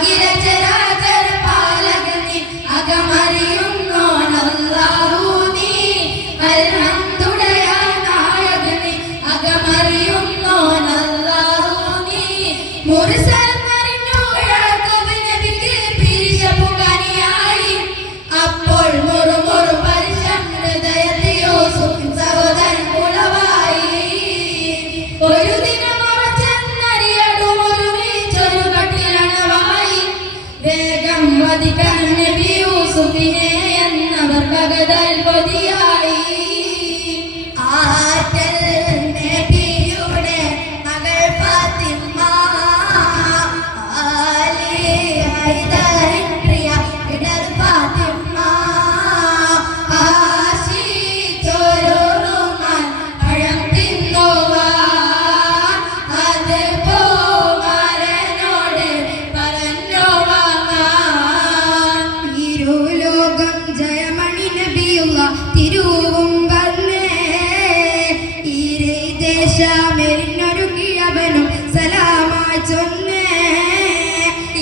ಭಾಗ್ಯರಂಜನಾ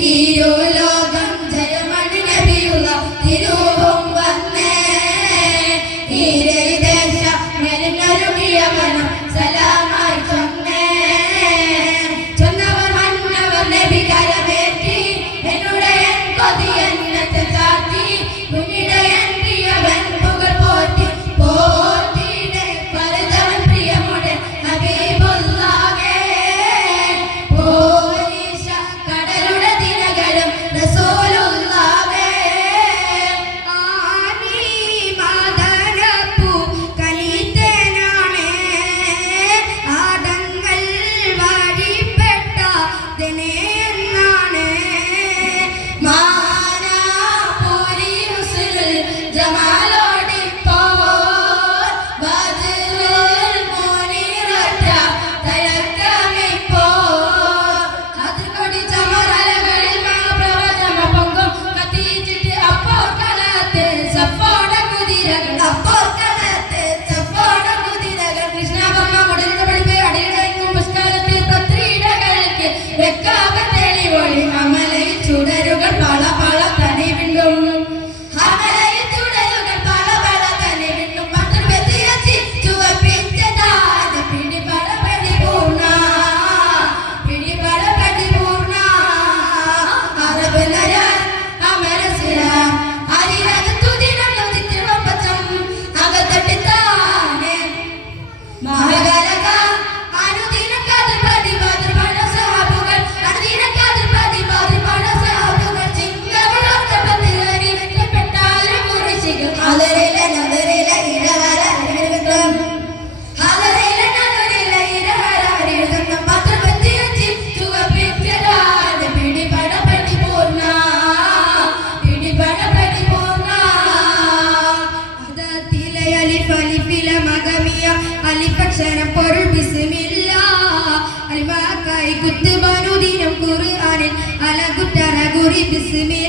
ഇരുലോകം happening. see me